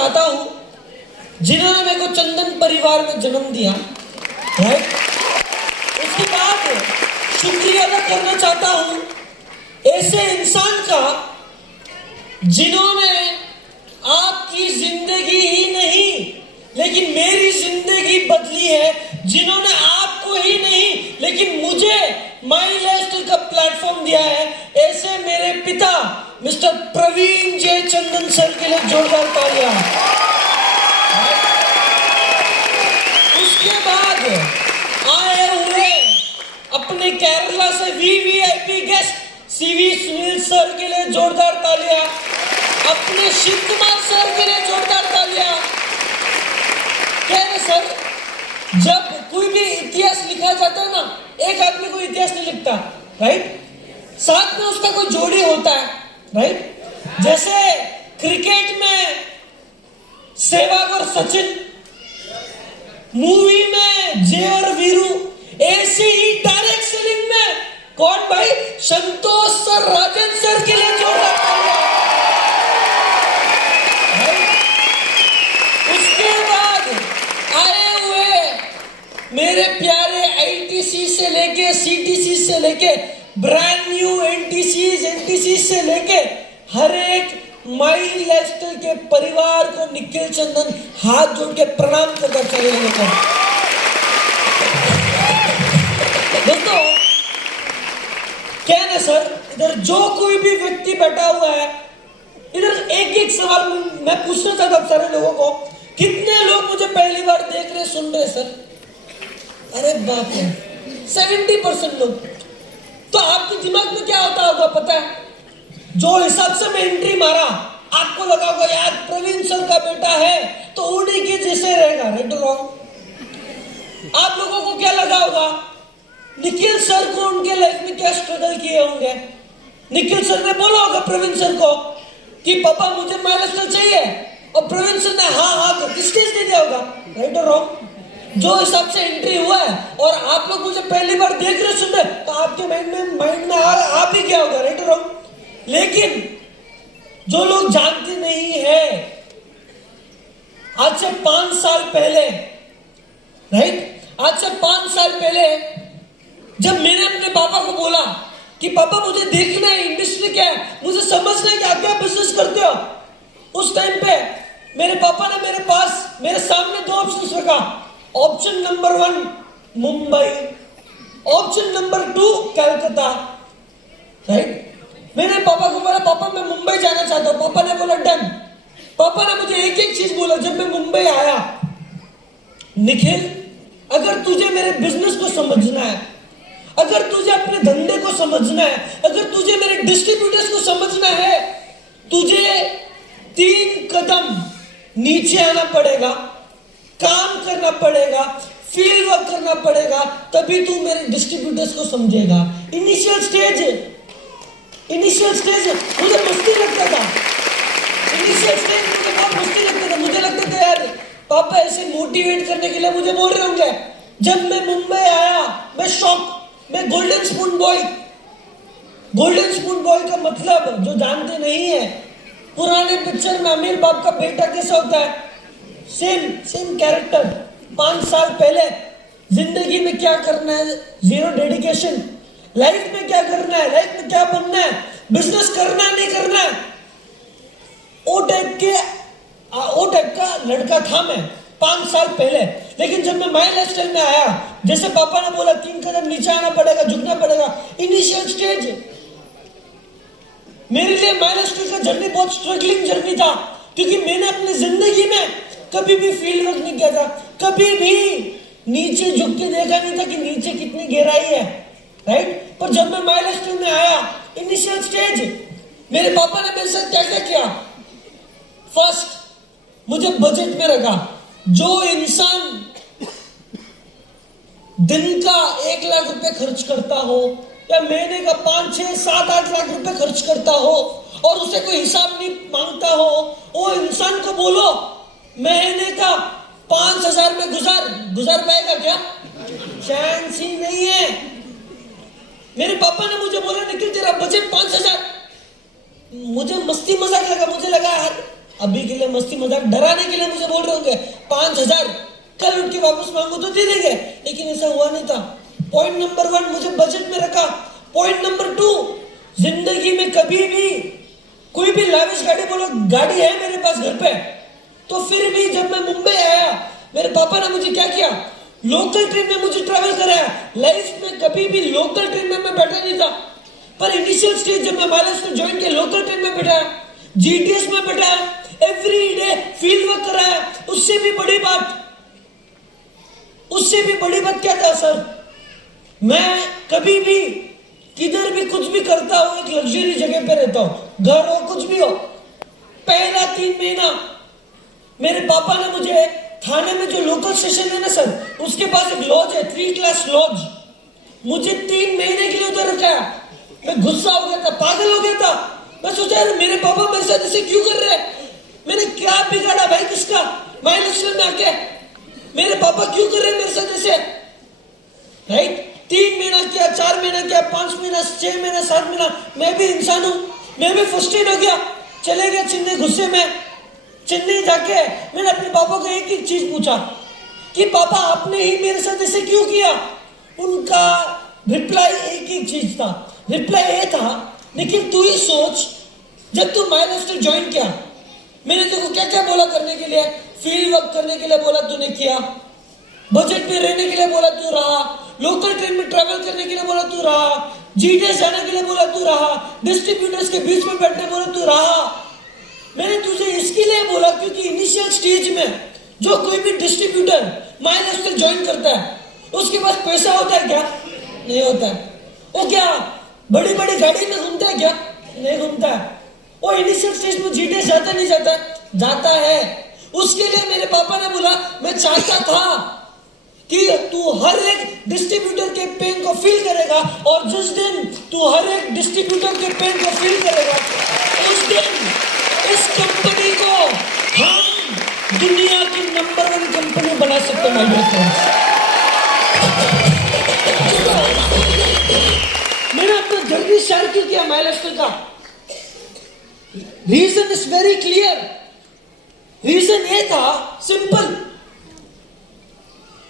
चाहता हूं जिन्होंने मेरे को चंदन परिवार में जन्म दिया, राइट। उसके बाद शुक्रिया अदा करना चाहता हूं ऐसे इंसान का जिन्होंने आपकी जिंदगी ही नहीं लेकिन मेरी जिंदगी बदली है, जिन्होंने आपको ही नहीं लेकिन मुझे माई लाइफस्टाइल का प्लेटफॉर्म दिया है। ऐसे मेरे पिता मिस्टर प्रवीण जे चंदन सर के लिए जोरदार तालियां। उसके बाद आए हुए अपने केरला से VVIP guest CV Sunil sir के लिए जोरदार तालियां। अपने शिव कुमार सर के लिए जोरदार तालियां। क्या है सर, जब कोई भी इतिहास लिखा जाता है ना, एक आदमी को इतिहास नहीं लिखता, राइट, साथ में उसका कोई जोड़ी होता है, राइट। जैसे क्रिकेट में सहवाग और सचिन, मूवी में जय और वीरू, ऐसे ही डायरेक्ट सेलिंग में कौन भाई, संतोष सर, राजन सर के लिए जोरदार तालियां। उसके बाद आए हुए मेरे प्यारे आईटीसी से लेके सीटीसी से लेके ब्रांड न्यू एनटीसी से लेके हर एक माई लाइफस्टाइल के परिवार को निखिल चंदन हाथ जोड़ के प्रणाम करता चले लेकर। दोस्तों क्या है ना सर, इधर जो कोई भी व्यक्ति बैठा हुआ है, इधर एक एक सवाल मैं पूछना चाहता हूं सारे लोगों को, कितने लोग मुझे पहली बार देख रहे सुन रहे सर? अरे बाप रे, 70% लोग। तो आपके दिमाग में क्या होता होगा पता है? जो हिसाब से मैं एंट्री मारा, आपको लगा होगा यार प्रवीण सर का बेटा है तो उन्हीं के जैसे रहेगा, राइट रॉन्ग। आप लोगों को क्या लगा होगा, निखिल सर को उनके लाइफ में क्या स्ट्रगल किए होंगे। निखिल सर ने बोला होगा प्रवीण सर को कि पापा मुझे माइलस्टोन चाहिए, और प्रवीण सर ने हाँ करके स्टेज दे दिया होगा, राइट और रॉन्ग। जो हिसाब से एंट्री हुआ है और आप लोग मुझे पहली बार देख रहे सुन रहे, तो आपके माइंड में आप ही क्या होगा, राइट और रॉन्ग। लेकिन जो लोग जानते नहीं है, आज से 5 साल पहले, राइट, आज से 5 साल पहले जब मैंने अपने पापा को बोला कि पापा मुझे देखना है इंडस्ट्री क्या है, मुझे समझना है कि आप क्या बिजनेस करते हो, उस टाइम पे मेरे पापा ने मेरे सामने 2 ऑप्शन रखा। Option number 1 Mumbai, option number 2 Calcutta, right. मैंने पापा को बोला पापा मैं मुंबई जाना चाहता हूं, पापा ने बोला डन। पापा ने मुझे एक एक चीज बोला जब मैं मुंबई आया, निखिल अगर तुझे मेरे बिजनेस को समझना है, अगर तुझे अपने धंधे को समझना है, अगर तुझे मेरे डिस्ट्रीब्यूटर्स को समझना है, तुझे 3 कदम नीचे आना पड़ेगा, काम करना पड़ेगा, फील्ड वर्क करना पड़ेगा, तभी तू मेरे डिस्ट्रीब्यूटर्स को समझेगा। इनिशियल स्टेज मुझे मस्ती लगता था, इनिशियल स्टेज मुझे बहुत मस्ती लगता था। मुझे लगता था यार पापा ऐसे मोटिवेट करने के लिए मुझे बोल रहे होंगे। जब मैं मुंबई आया मैं शॉक, मैं गोल्डन स्पून बॉय का मतलब जो जानते नहीं है, पुराने पिक्चर में अमीर बाप का बेटा कैसा होता है, सेम कैरेक्टर। 5 साल पहले जिंदगी में क्या करना है, 0 डेडिकेशन। लाइफ में क्या करना है, लाइफ में क्या बनना है, बिजनेस करना है नहीं करना है, वो टाइप का लड़का था मैं 5 साल पहले। लेकिन जब मैं माई लाइफस्टाइल में आया, जैसे पापा ने बोला 3 कदम नीचे आना पड़ेगा, झुकना पड़ेगा, इनिशियल स्टेज। मेरे लिए माई लाइफस्टाइल का जर्नी बहुत स्ट्रगलिंग जर्नी था, क्योंकि मैंने अपनी जिंदगी में कभी भी फील्ड वर्क नहीं किया था, कभी भी नीचे झुक के देखा नहीं था कि नीचे कितनी गहराई है, राइट। पर जब मैं माई लाइफस्टाइल में आया, इनिशियल स्टेज, मेरे पापा ने मेरे साथ क्या क्या किया। फर्स्ट मुझे बजट में रखा। जो इंसान दिन का 1 लाख रुपए खर्च करता हो या महीने का 5, 6, 7, 8 लाख रुपए खर्च करता हो और उसे कोई हिसाब नहीं मांगता हो, वो इंसान को बोलो महीने का 5,000 में गुजार पाएगा क्या? चांस ही नहीं है। मेरे पापा ने मुझे बोला निखिल तेरा बजट 5,000। मुझे मस्ती मजाक लगा, मुझे लगा अभी के लिए मस्ती मजाक डराने के लिए मुझे बोल रहे होंगे 5,000 कल उठ के वापस मांगो तो दे देंगे, लेकिन ऐसा हुआ नहीं था। पॉइंट नंबर 1 मुझे बजट में रखा। पॉइंट नंबर 2, जिंदगी में कभी भी कोई भी लाविश गाड़ी बोलो, गाड़ी है मेरे पास घर पे, तो फिर भी जब मैं मुंबई आया मेरे पापा ने मुझे क्या किया, लोकल ट्रेन में मुझे ट्रैवल कराया। लाइफ में कभी भी लोकल ट्रेन में मैं बैठा नहीं था, पर इनिशियल स्टेज जब मैं महाराष्ट्र ज्वाइन किया लोकल ट्रेन में बैठा, जीटीएस में बैठा, एवरी डे फील्ड वर्क कराया। उससे भी बड़ी बात क्या था सर, मैं कभी भी किधर भी कुछ भी करता हूं, एक लग्जरी जगह पे रहता हूं, घर हो कुछ भी हो। पहला 3 महीना मेरे पापा ने मुझे थाने में जो लोकल स्टेशन है ना सर, उसके पास एक लॉज है, 3 क्लास लॉज, मुझे 3 महीने के लिए उधर रखा। मैं गुस्सा हो गया था, पागल हो गया था। मैं सोचा यार मेरे पापा मेरे साथ ऐसे क्यों कर रहे हैं, मैंने क्या बिगाड़ा भाई किसका, महाराष्ट्र में आके मेरे पापा क्यों कर रहे हैं मेरे साथ ऐसे, राइट। 3 महीना किया, 4 महीना किया, 5 महीना, 6 महीना, 7 महीना, मैं भी इंसान हूं, मैं भी फ्रस्ट्रेट हो गया, चले गया चेन्नई। गुस्से में चेन्नई जाके मैंने अपने पापा को एक ही चीज पूछा कि पापा आपने ही मेरे साथ ऐसे क्यों किया। उनका रिप्लाई एक ही चीज था, रिप्लाई ये था, लेकिन तू ही सोच, जब तू महाराष्ट्र ज्वाइन किया मैंने तेरे को क्या क्या बोला करने के लिए, फील्ड वर्क करने के लिए बोला तूने किया, बजट में रहने के लिए बोला तू रहा, लोकल ट्रेन में ट्रैवल करने के लिए बोला तू रहा, जीटीएस जाने के लिए बोला तू रहा, डिस्ट्रीब्यूटर्स के बीच में बैठने बोला तू रहा। मैंने तुझे इसके लिए बोला क्योंकि इनिशियल स्टेज में जो कोई भी डिस्ट्रीब्यूटर महाराष्ट्र ज्वाइन करता है उसके पास पैसा होता है क्या, नहीं होता है। वो क्या बड़ी बड़ी गाड़ी में घूमता है क्या, नहीं घूमता है। वो इनिशियल स्टेज में जीटीएस जाता नहीं जाता, जाता है। उसके लिए मेरे पापा ने बोला, मैं चाहता था कि तू हर एक डिस्ट्रीब्यूटर के पेन को फील करेगा, और जिस दिन तू हर एक डिस्ट्रीब्यूटर के पेन को फील करेगा उस दिन इस कंपनी को हम दुनिया की नंबर 1 कंपनी बना सकते हैं। माय डियर फ्रेंड्स, मैंने अपना जर्नी शेयर क्यों किया महाराष्ट्र का, reason is very clear. Reason ये था सिंपल,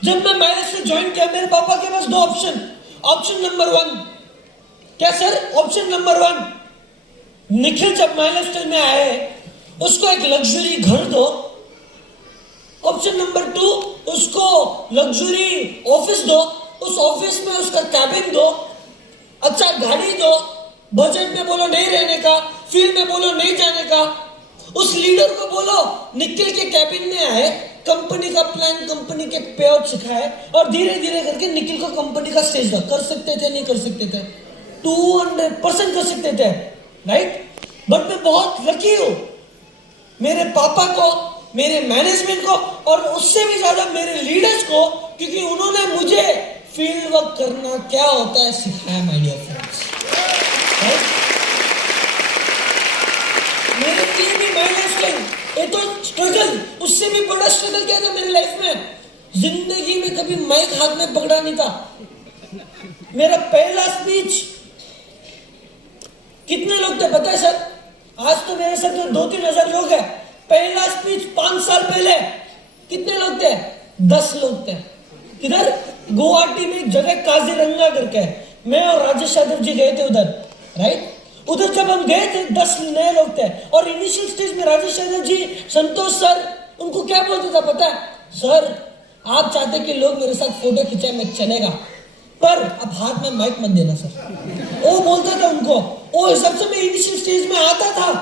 जब मैं महाराष्ट्र ज्वाइन किया मेरे पापा के पास 2 ऑप्शन। ऑप्शन नंबर 1 क्या सर, ऑप्शन नंबर 1, निखिल जब महाराष्ट्र में आए उसको एक लग्जरी घर दो। ऑप्शन नंबर 2, उसको लग्जरी ऑफिस दो, उस ऑफिस में उसका कैबिन दो, अच्छा गाड़ी दो, बजट में बोलो नहीं रहने का, फील्ड में बोलो नहीं जाने का। उस लीडर को बोलो निखिल के कैबिन में आए, कंपनी का प्लान, कंपनी के पे आउट सिखाए, और धीरे धीरे करके निखिल को कंपनी का स्टेज दो। कर सकते थे, नहीं कर सकते थे, 200% कर सकते थे, राइट। बट मैं बहुत लकी हूं, मेरे पापा को, मेरे मैनेजमेंट को, और उससे भी ज्यादा मेरे लीडर्स को, क्योंकि उन्होंने मुझे फील्ड वर्क करना क्या होता है सिखाया। माय डियर फ्रेंड्स, मेरे लिए भी महाराष्ट्र ये तो स्ट्रगल, उससे भी बड़ा स्ट्रगल क्या था मेरी लाइफ में, जिंदगी में कभी माइक हाथ में पकड़ा नहीं था। मेरा पहला स्पीच कितने लोग थे पता है सर, आज तो मेरे साथ 2-3 हजार लोग हैं। पहला स्पीच 5 साल पहले कितने लोग थे, 10 लोग थे। इधर गुवाहाटी में एक जगह काजीरंगा करके, मैं और राजेश यादव जी गए थे उधर, राइट। उधर जब हम गए थे 10 नए लोग थे, और इनिशियल स्टेज में राजेश यादव जी, संतोष सर, उनको क्या बोलते था पता है, सर आप चाहते कि लोग मेरे साथ फोटो खिंचाए मैं चलेगा, पर अब हाथ में माइक मत देना सर। वो बोलता था उनको, वो हिसाब से मैं इनिशियल स्टेज में आता था।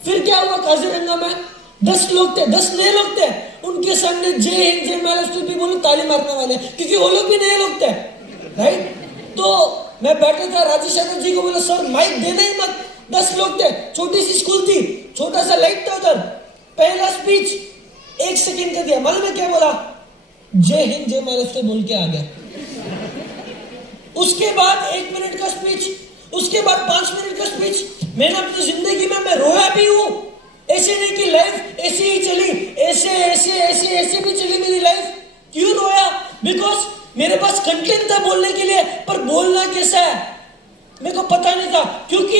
फिर क्या हुआ, काजीरंगा में 10 लोग थे, 10 नए लोग थे, उनके सामने जय हिंद जय महाराष्ट्र भी बोलो ताली मारने वाले, क्योंकि वो लोग भी नए लोग थे, राइट। तो मैं बैठा था, राजेश यादव जी को बोला सर माइक देना ही मत, 10 लोग थे, छोटी सी स्कूल थी, छोटा सा लाइट था उधर। पहला स्पीच 1 सेकंड का दिया, मालूम है क्या बोला, जय हिंद जय महाराष्ट्र बोल के आ गया। उसके बाद 1 मिनट का स्पीच, उसके बाद 5 मिनट का स्पीच। मैंने अपनी जिंदगी में मैं रोया भी हूं, ऐसे नहीं कि लाइफ ऐसे ही चली, ऐसे ऐसे ऐसे ऐसे भी चली मेरी लाइफ। क्यों रोया, बिकॉज मेरे पास कंटेंट था बोलने के लिए, पर बोलना कैसा है, मेरे को पता नहीं था, क्योंकि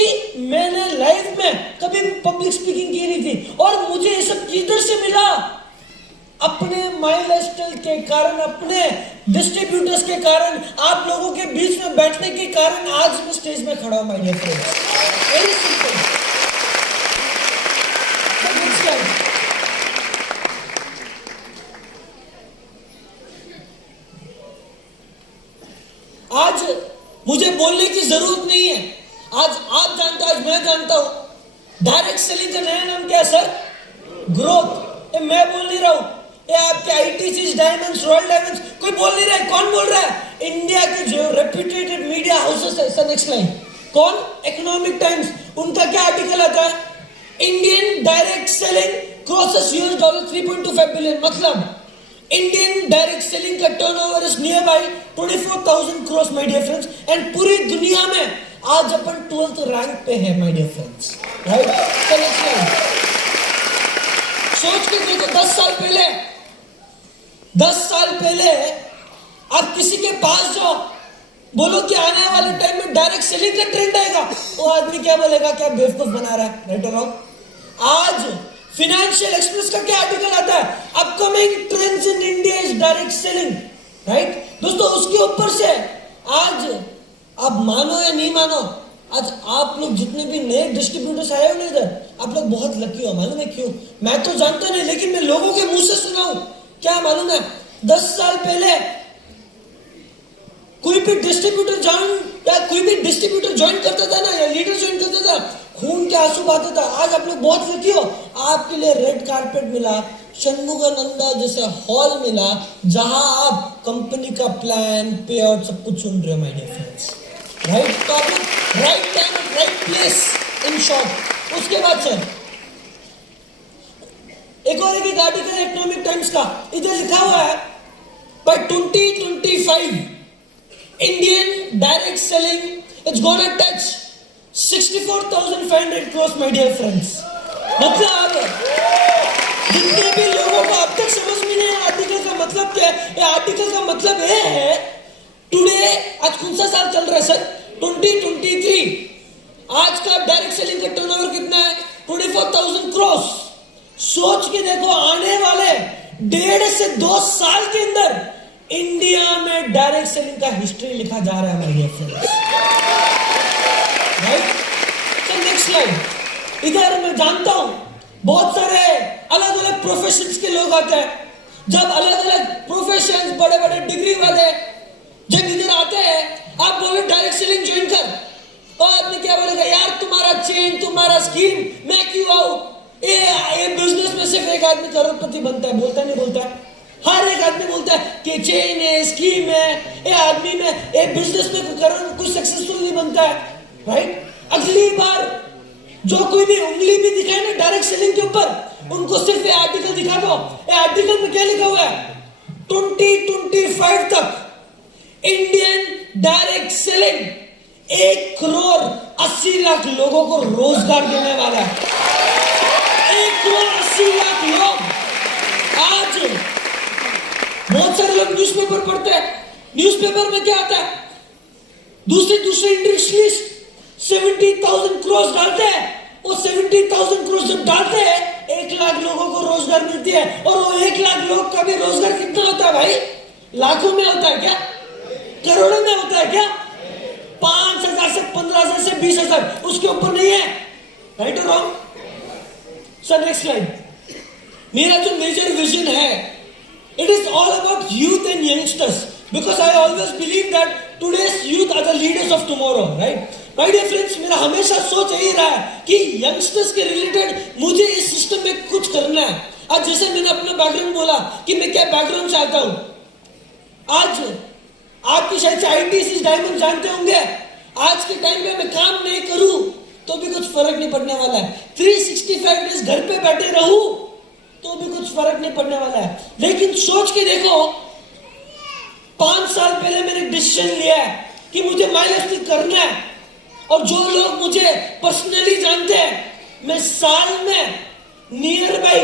मैंने लाइफ में कभी भी पब्लिक स्पीकिंग की नहीं थी। और मुझे ये सब किधर से मिला? अपने माई लाइफस्टाइल के कारण, अपने डिस्ट्रीब्यूटर्स के कारण, आप लोगों के बीच में बैठने के कारण आज मैं स्टेज में खड़ा हूं my dear friends. Very simple. आज मुझे बोलने की जरूरत नहीं है। आज आप जानते हो, आज मैं जानता हूं डायरेक्ट सेलिंग का नया नाम क्या है सर? ग्रोथ। ये मैं बोल नहीं रहा हूं, ये आपके आईटीसी, डायमंड्स, रॉयल डायमंड्स, कोई बोल नहीं रहा है। कौन बोल रहा है? इंडिया के जो रेप्यूटेड मीडिया हाउसेस है। Sir next line. कौन? Economic Times. उनका क्या आर्टिकल आता है? Indian direct selling crosses $3.25 billion. मतलब इंडियन डायरेक्ट सेलिंग का turnover is near by 24,000 crores my dear friends. And पूरी दुनिया में आज अपन 12th रैंक पे है माय डियर फ्रेंड्स, राइट? सोच के देखो, 10 साल पहले आप किसी के पास जाओ, बोलो कि आने वाले टाइम में डायरेक्ट सेलिंग का ट्रेंड आएगा, वो आदमी क्या बोलेगा? क्या बेवकूफ बना रहा है, राइट और रॉन्ग? आज फाइनेंशियल एक्सप्रेस का क्या आर्टिकल आता है? Upcoming trends in India is direct selling, right? दोस्तों, उसके ऊपर से आज आप मानो या नहीं मानो, आज आप लोग जितने भी नए डिस्ट्रीब्यूटर्स आए हो ना इधर, आप लोग बहुत लकी हो। मालूम है क्यों? मैं तो जानता नहीं, लेकिन मैं लोगों के मुंह से सुना हूं। क्या मालूम है? 10 साल पहले कोई भी डिस्ट्रीब्यूटर ज्वाइन करता था ना, या लीडर ज्वाइन करता था, खून के आंसू बहाता था। आज आप लोग बहुत लकी हो, आपके लिए रेड कारपेट मिला, षणमुगानंदा जैसे हॉल मिला, जहां आप कंपनी का प्लान, पे आउट सब कुछ सुन रहे हो माय डियर फ्रेंड्स, राइट? तो आप लोग right time right place, in short. उसके बाद सर एक आर्टिकल है इकोनॉमिक टाइम्स का, इधर लिखा हुआ है by 2025 Indian direct selling is gonna touch 64,500 crores my dear friends. मतलब जितने भी लोगों को अब तक समझ में नहीं आया आर्टिकल का मतलब क्या है, ये आर्टिकल का मतलब ये है, टुडे, आज कौन सा साल चल रहा है सर? 2023। आज का डायरेक्ट सेलिंग का टर्नओवर कितना है? 24,000 crores। सोच के देखो, आने वाले 1.5 से 2 साल के अंदर इंडिया में डायरेक्ट सेलिंग का हिस्ट्री लिखा जा रहा है my dear friends, right? So next slide. इधर मैं जानता हूं बहुत सारे अलग अलग प्रोफेशंस के लोग आते हैं। जब अलग अलग प्रोफेशंस, बड़े बड़े डिग्री वाले जब इधर आते हैं, आप बोलो डायरेक्ट सेलिंग ज्वाइन कर, तो आदमी क्या बोलेगा? यार तुम्हारा चेन, तुम्हारा स्कीम, मैं क्यों आऊं? ये बिजनेस में सिर्फ एक आदमी करोड़पति बनता है, बोलता नहीं बोलता है? हर एक आदमी बोलता है कि चेन है, स्कीम है, ये आदमी में, ये बिजनेस में करोड़ कुछ सक्सेसफुल नहीं बनता है, राइट? अगली बार जो कोई भी उंगली भी दिखाए ना डायरेक्ट सेलिंग के ऊपर, उनको सिर्फ ये आर्टिकल दिखा दो। ये आर्टिकल में क्या लिखा हुआ है? 2025 तक इंडियन डायरेक्ट सेलिंग 1,80,00,000 लोगों को रोजगार देने वाला है। 1,80,00,000 लोग। आज बहुत सारे लोग न्यूज़पेपर पढ़ते हैं, न्यूज़पेपर में क्या आता है? दूसरे इंडस्ट्रीज 70,000 crores डालते हैं। वो 70,000 crores जब डालते हैं, 1,00,000 लोगों को रोजगार मिलती है। और वो 1,00,000 लोग का भी रोजगार कितना होता है भाई? लाखों में होता है क्या? करोड़ों में होता है क्या? 5,000 से 15,000 से 20,000, उसके ऊपर नहीं है, राइट और रॉन्ग? Sir next slide. मेरा जो मेजर विजन है, it is all about youth and youngsters, because I always believe that today's youth are the leaders of tomorrow, right? My dear friends, मेरा हमेशा सोच यही रहा है कि यंगस्टर्स के रिलेटेड मुझे इस सिस्टम में कुछ करना है। आज जैसे मैंने अपना बैकग्राउंड बोला कि मैं क्या बैकग्राउंड चाहता हूं, आज आपकी शायद से आईटीसी, डायमंड जानते होंगे। आज के टाइम में मैं काम नहीं करूं तो भी कुछ फर्क नहीं पड़ने वाला है। 365 डेज घर पे बैठे रहूं तो भी कुछ फर्क नहीं पड़ने वाला है। लेकिन सोच के देखो, 5 साल पहले मैंने डिसीजन लिया है कि मुझे माई लाइफस्टाइल करना है। और जो लोग मुझे पर्सनली जानते हैं, मैं साल में नियर बाई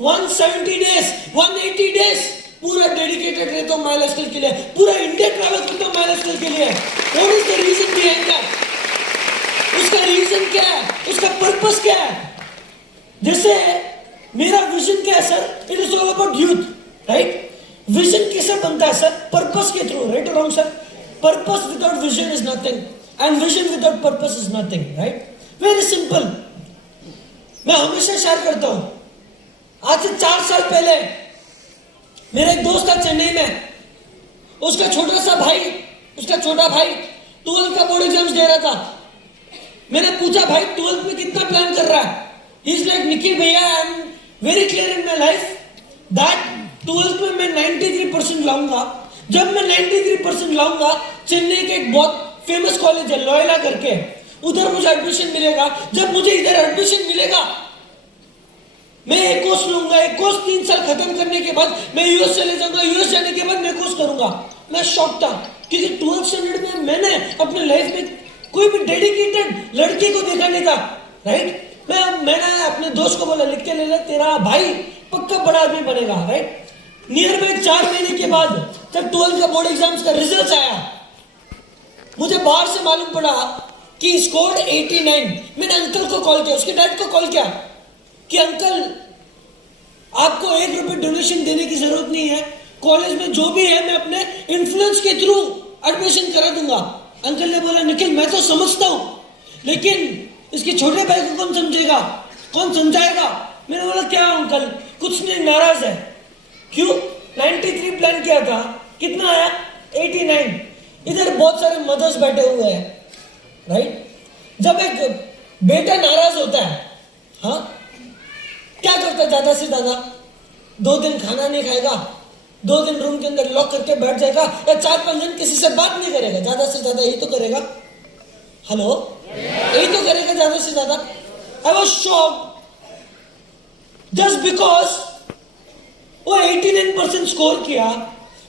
170 डेज, 180 डेज पूरा डेडिकेटेड रहता हूं माई लाइफस्टाइल के लिए। पूरा इंडिया ट्रैवल करता हूं माई लाइफस्टाइल के लिए। What is the reason behind that? उसका रीजन क्या है, उसका पर्पस क्या है। जैसे मेरा विजन क्या है sir, it is all about youth, right. Vision कैसे बनता है सर, पर्पस के थ्रू, राइट और wrong sir. Purpose without vision is nothing and vision without purpose is nothing, right. Very simple. मैं हमेशा शेयर करता हूं, आज से 4 साल पहले मेरा एक दोस्त था चेन्नई में, उसका छोटा भाई 12th का बोर्ड एग्जाम्स दे रहा था। मैंने पूछा भाई 12th में कितना प्लान कर रहा है। ही इज लाइक निखिल भैया, I am very clear in my life that 12th में मैं 93% लाऊंगा। जब मैं 93% लाऊंगा, चेन्नई के एक बहुत फेमस कॉलेज है लॉयला करके, उधर मुझे एडमिशन मिलेगा। जब मुझे इधर एडमिशन मिलेगा, मैं एक कोर्स लूंगा। एक कोर्स 3 साल खत्म करने के बाद मैं यूएस चले जाऊंगा। यूएस जाने के बाद मैं कोर्स करूंगा। मैं शॉक था क्योंकि 12th स्टैंडर्ड में मैंने अपने लाइफ में कोई भी डेडिकेटेड लड़की को देखा नहीं था, राइट। मैंने अपने दोस्त को बोला लिख के ले ले, तेरा भाई पक्का बड़ा आदमी बनेगा, राइट। नियर बाय 4 महीने के बाद जब 12th का बोर्ड एग्जाम्स का रिजल्ट आया, मुझे बाहर से मालूम पड़ा कि स्कोर्ड 89। मैंने अंकल को कॉल किया, उसके डैड को कॉल किया कि अंकल आपको 1 रुपए डोनेशन देने की जरूरत नहीं है, कॉलेज में जो भी है मैं अपने इन्फ्लुएंस के थ्रू एडमिशन करा दूंगा। अंकल ने बोला निखिल मैं तो समझता हूं, लेकिन इसके छोटे भाई को कौन समझेगा, कौन समझाएगा। मैंने बोला क्या अंकल, कुछ नहीं, नाराज है। क्यों? 93 प्लान किया था, कितना आया 89। इधर बहुत सारे मदर्स बैठे हुए हैं, राइट। जब एक बेटा नाराज होता है, हाँ क्या करता है, ज्यादा से ज्यादा 2 दिन खाना नहीं खाएगा, 2 दिन रूम के अंदर लॉक करके बैठ जाएगा, या 4-5 दिन किसी से बात नहीं करेगा, ज्यादा से ज्यादा यही तो करेगा। हेलो, यही तो करेगा ज्यादा से ज्यादा। I was shocked just because वो 89% स्कोर किया,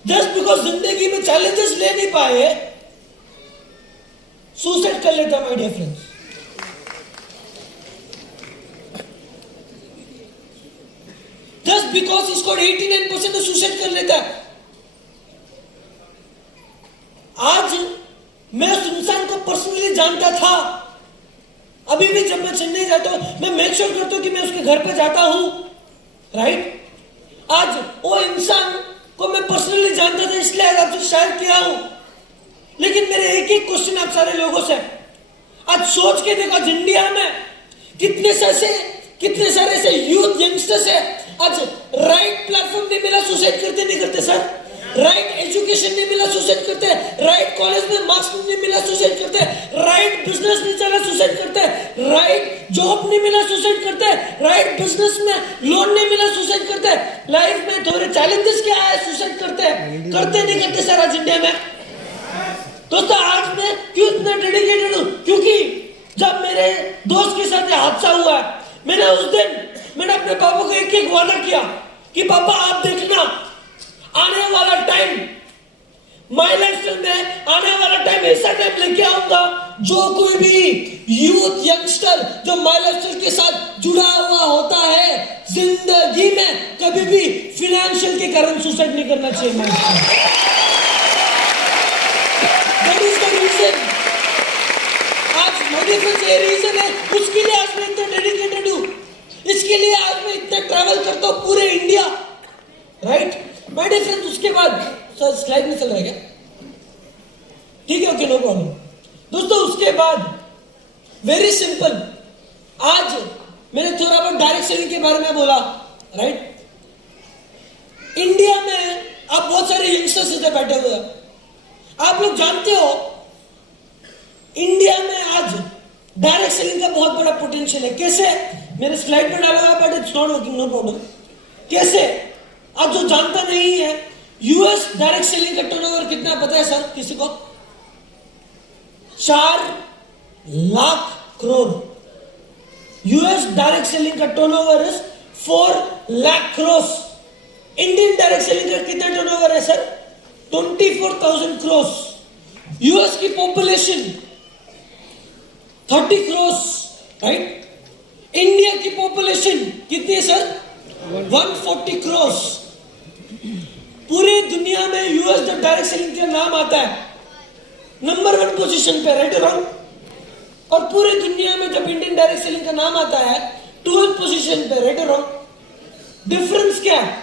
जस्ट बिकॉज जिंदगी में चैलेंजेस ले नहीं पाए, सुसाइड कर लेता। My dear friends, just because he scored 89% तो सुसाइड कर लेता है। आज मैं उस इंसान को पर्सनली जानता था। अभी भी जब मैं चेन्नई जाता हूं, मैं मेक श्योर करता हूं कि मैं उसके घर पे जाता हूं, राइट। आज वो इंसान को मैं पर्सनली जानता था, इसलिए आज आपसे शेयर किया हूं। लेकिन मेरे एक ही क्वेश्चन आप सारे लोगों से, आज सोच के देखो, आज इंडिया में कितने सारे ऐसे यूथ यंगस्टर्स है, आज राइट प्लेटफॉर्म नहीं मिला सुसाइड करते नहीं करते सर, राइट एजुकेशन नहीं मिला सुसाइड करते, राइट कॉलेज में मार्क्स नहीं मिला सुसाइड करते, राइट बिजनेस नहीं चला सुसाइड करते, राइट जॉब नहीं मिला सुसाइड करते, राइट बिजनेस में लोन नहीं मिला सुसाइड करते, लाइफ में थोड़े चैलेंजेस क्या है सुसाइड करते नहीं करते सर आज इंडिया में। दोस्तों आज मैं क्यों इतना डेडिकेटेड हूं, क्योंकि जब मेरे दोस्त के साथ हादसा हुआ, मैंने उस दिन अपने पापा को एक वादा किया कि पापा आप देखना, आने वाला टाइम माय लाइफस्टाइल में, आने वाला टाइम ऐसा टाइम लेके आऊंगा जो कोई भी यूथ यंगस्टर जो माय लाइफस्टाइल के साथ जुड़ा हुआ होता है, जिंदगी में कभी भी फिनेंशियल के कारण सुसाइड नहीं करना चाहिए। That is the reason. आज मेरे पास ये रीजन है, उसके लिए आज मैं इतना डेडिकेटेड हूं, इसके लिए आज मैं इतना ट्रैवल करता हूं पूरे India, right. My dear friends, उसके बाद सर स्लाइड में चल रहा है क्या? ठीक है, ओके, नो प्रॉब्लम। दोस्तों उसके बाद वेरी सिंपल, आज मैंने थोड़ा बहुत डायरेक्ट सेलिंग के बारे में बोला, राइट। इंडिया में आप बहुत सारे यंगस्टर्स इधर बैठे हुए हैं, आप लोग जानते हो इंडिया में आज डायरेक्ट सेलिंग का बहुत बड़ा पोटेंशियल है। कैसे? मेरे स्लाइड पर डाला हुआ but it's not working, no problem. कैसे? आप जो जानता नहीं है, यूएस डायरेक्ट सेलिंग का टर्नओवर कितना पता है सर किसी को? 4 lakh crore. US direct selling का turnover is 4 lakh crore. Indian direct selling का कितना टर्नओवर है सर? 24,000 करोड़। यूएस की पॉपुलेशन 30 करोड़, राइट। इंडिया की पॉपुलेशन कितनी है सर? 140 करोड़। पूरी दुनिया में यूएस जब डायरेक्ट सेलिंग का नाम आता है, नंबर 1 पोजीशन पे, राइट और रॉन्ग? और पूरे दुनिया में जब इंडियन डायरेक्ट सेलिंग का नाम आता है 12th पोजीशन पे, राइट और रॉन्ग? डिफरेंस क्या है?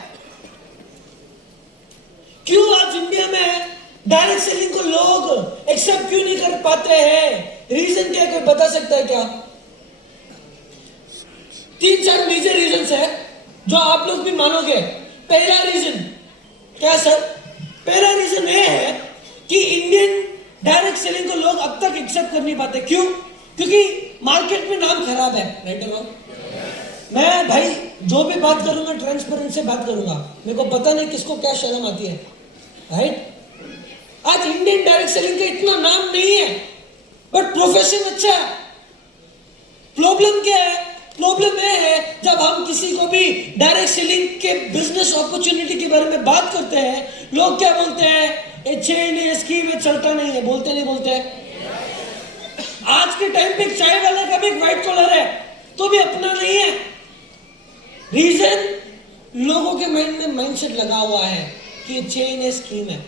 क्यों आज इंडिया में डायरेक्ट सेलिंग को लोग एक्सेप्ट क्यों नहीं कर पाते हैं? रीजन क्या है, कोई बता सकता है क्या? 3-4 मेजर रीजन है जो आप लोग भी मानोगे। पहला रीजन क्या सर? पहला रीजन ये है कि इंडियन डायरेक्ट सेलिंग को लोग अब तक एक्सेप्ट कर नहीं पाते। क्यों? क्योंकि मार्केट में नाम खराब है, राइट और रॉन्ग? मैं भाई जो भी बात करूंगा ट्रांसपेरेंट से बात करूंगा, मेरे को पता नहीं किसको क्या शर्म आती है, राइट? आज इंडियन डायरेक्ट सेलिंग का इतना नाम नहीं है, बट प्रोफेशन अच्छा है। प्रॉब्लम क्या है? प्रॉब्लम यह है जब हम किसी को भी डायरेक्ट सेलिंग के बिजनेस अपॉर्चुनिटी के बारे में बात करते हैं, लोग क्या बोलते हैं? ये चेन है, स्कीम है, चलता नहीं है। बोलते नहीं बोलते? आज के टाइम पे चाय वाला का भी एक व्हाइट कॉलर है तो भी अपना नहीं है। रीजन, लोगों के माइंड में माइंडसेट लगा हुआ है कि चेन है, स्कीम है।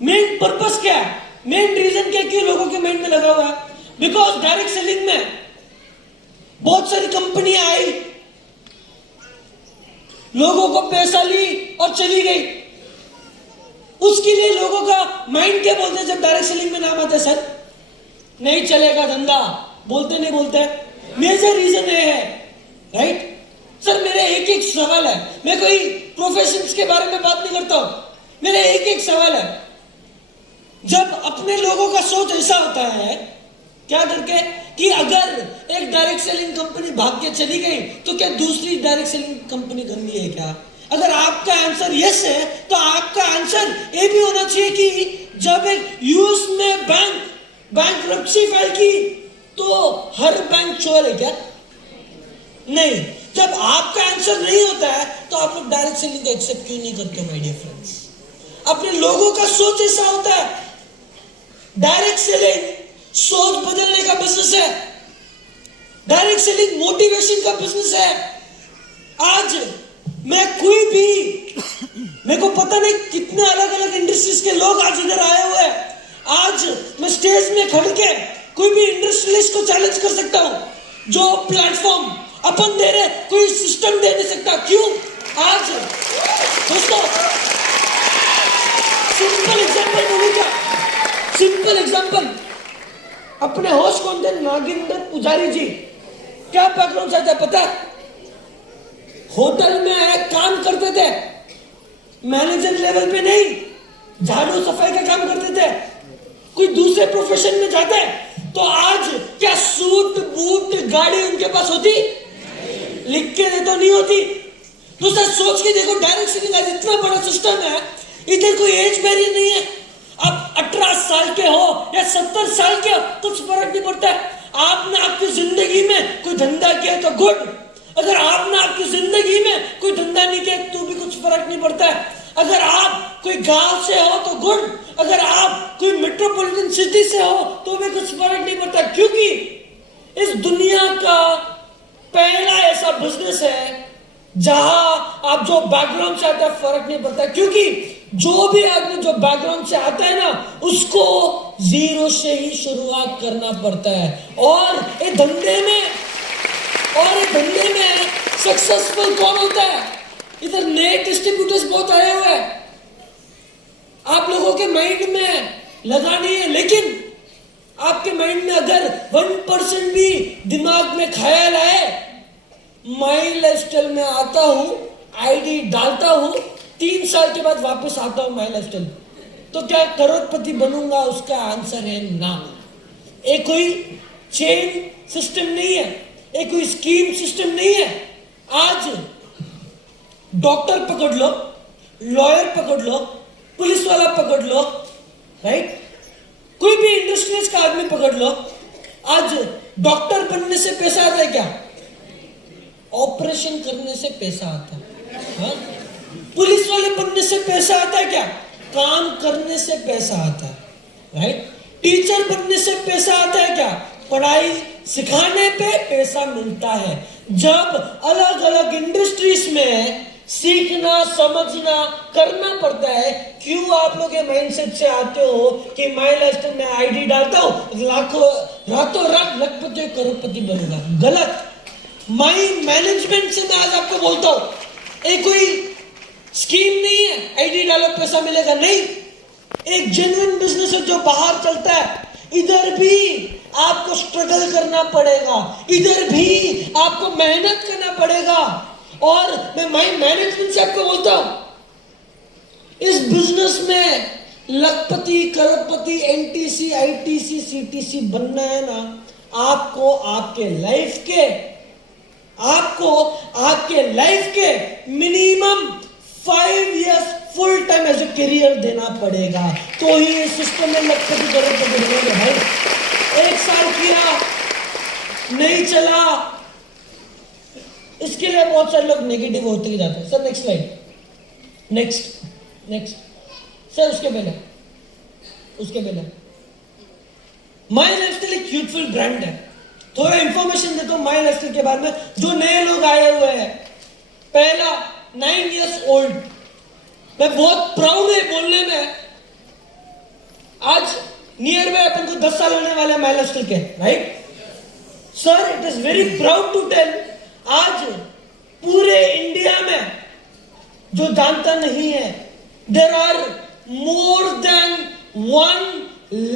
मेन पर्पस क्या है? मेन रीजन क्या क्यों लोगों के माइंड में लगा हुआ है? बिकॉज डायरेक्ट सेलिंग में बहुत सारी कंपनियां आई, लोगों को पैसा ली और चली गई। उसके लिए लोगों का माइंड क्या बोलते हैं जब डायरेक्ट सेलिंग में नाम आता है? सर नहीं चलेगा धंधा। बोलते नहीं बोलते? मेजर रीजन ये है, राइट? सर मेरे एक सवाल है, मैं कोई प्रोफेशंस के बारे में बात नहीं करता हूं, मेरे एक सवाल है। जब अपने लोगों का सोच ऐसा होता है क्या करके कि अगर एक डायरेक्ट सेलिंग कंपनी भाग के चली गई तो क्या दूसरी डायरेक्ट सेलिंग कंपनी करनी है क्या? अगर आपका आंसर यस है तो आपका आंसर ये भी होना चाहिए कि जब एक यूएस में बैंकरप्सी फाइल की तो हर बैंक चोर है क्या? नहीं। जब आपका आंसर नहीं होता है तो आप लोग डायरेक्ट सेलिंग को एक्सेप्ट क्यों नहीं करते माय डियर फ्रेंड्स? अपने लोगों का सोच ऐसा होता है। डायरेक्ट सेलिंग सोच बदलने का बिजनेस है। डायरेक्ट सेलिंग मोटिवेशन का बिजनेस है। आज मैं कोई भी, मेरे को पता नहीं कितने अलग अलग इंडस्ट्रीज के लोग आज इधर आए हुए हैं। आज मैं स्टेज में खड़ के कोई भी इंडस्ट्रियलिस्ट को चैलेंज कर सकता हूं। जो प्लेटफॉर्म अपन दे रहे कोई सिस्टम दे नहीं सकता। क्यों? आज दोस्तों सिंपल एग्जांपल बोलूं क्या? सिंपल एग्जांपल, अपने होस्ट कौन थे? नागिंदर पुजारी जी। क्या बैकग्राउंड से पता? होटल में काम करते थे, मैनेजर लेवल पे नहीं, झाड़ू सफाई का काम करते थे। कोई दूसरे प्रोफेशन में जाते तो आज क्या सूट बूट गाड़ी उनके पास होती? लिख के दे तो नहीं होती। दूसरा सोच के देखो, डायरेक्ट सेलिंग आज इतना बड़ा सिस्टम है, इधर कोई एज बैरियर नहीं है। आप 18 साल के हो या 70 साल के हो, कुछ फर्क नहीं पड़ता। आपने आपकी जिंदगी में कोई धंधा किया तो गुड, अगर आपने आपकी जिंदगी में कोई धंधा नहीं किया तो भी कुछ फर्क नहीं पड़ता है। अगर आप कोई गांव से हो तो गुड, अगर आप कोई मेट्रोपॉलिटन सिटी से हो तो भी कुछ फर्क नहीं पड़ता। क्योंकि इस दुनिया का पहला ऐसा बिजनेस है जहां आप जो बैकग्राउंड से आता है फर्क नहीं पड़ता। क्योंकि जो भी आदमी जो बैकग्राउंड से आता है ना, उसको जीरो से ही शुरुआत करना पड़ता है। और ये धंधे में सक्सेसफुल कौन होता है? इधर नए डिस्ट्रीब्यूटर्स बहुत आए हुए हैं, आप लोगों के माइंड में लगा नहीं है, लेकिन आपके माइंड में अगर 1% भी दिमाग में ख्याल आए, माई लाइफस्टाइल में आता हूं, आईडी डालता हूं, 3 साल के बाद वापस आता हूं माई लाइफस्टाइल, तो क्या करोड़पति बनूंगा? उसका आंसर है ना। एक कोई चेन सिस्टम नहीं है, एक कोई स्कीम सिस्टम नहीं है। आज डॉक्टर पकड़ लो, लॉयर पकड़ लो, पुलिस वाला पकड़ लो, राइट? कोई भी इंडस्ट्रीज का आदमी पकड़ लो, आज डॉक्टर बनने से पैसा आता है क्या? ऑपरेशन करने से पैसा आता है। हाँ? पुलिस वाले बनने से पैसा आता है क्या? काम करने से पैसा आता है, राइट? टीचर बनने से पैसा आता है क्या? पढ़ाई सिखाने पे पैसा मिलता है। जब अलग अलग इंडस्ट्रीज में सीखना, समझना, करना पड़ता है। क्यों आप लोग ये माइंडसेट से आते हो कि माई लाइफस्टाइल में आईडी डालता हूं, लाखों रातों रात लखपति करोड़पति बनूंगा? गलत। माई मैनेजमेंट से मैं आज आपको बोलता हूं, एक कोई स्कीम नहीं है आईडी डालो पैसा मिलेगा, नहीं। एक जेन्युइन बिजनेस है जो बाहर चलता है। इधर भी आपको स्ट्रगल करना पड़ेगा, इधर भी आपको मेहनत करना पड़ेगा। और मैं माई मैनेजमेंट से आपको बोलता हूं, इस बिजनेस में लखपति करोड़पति एनटीसी आईटीसी सीटीसी बनना है ना, आपको आपके लाइफ के minimum 5 years full time as a career देना पड़ेगा, तो ही इस सिस्टम में लखपति करोड़पति बनेंगे भाई। 1 साल किया नहीं चला, इसके लिए बहुत सारे लोग नेगेटिव होते ही जाते हैं। Sir next slide, next sir, उसके पहले माई लाइफस्टाइल एक यूथफुल ब्रांड है। थोड़ा इंफॉर्मेशन देता हूं माई लाइफस्टाइल के बारे में, जो नए लोग आए हुए हैं। पहला 9 years ओल्ड, मैं बहुत प्राउड है बोलने में। आज नियर बाय अपन को 10 साल होने वाले माई लाइफस्टाइल के, right sir? It is very proud to tell, आज पूरे इंडिया में जो जानता नहीं है, there are more than 1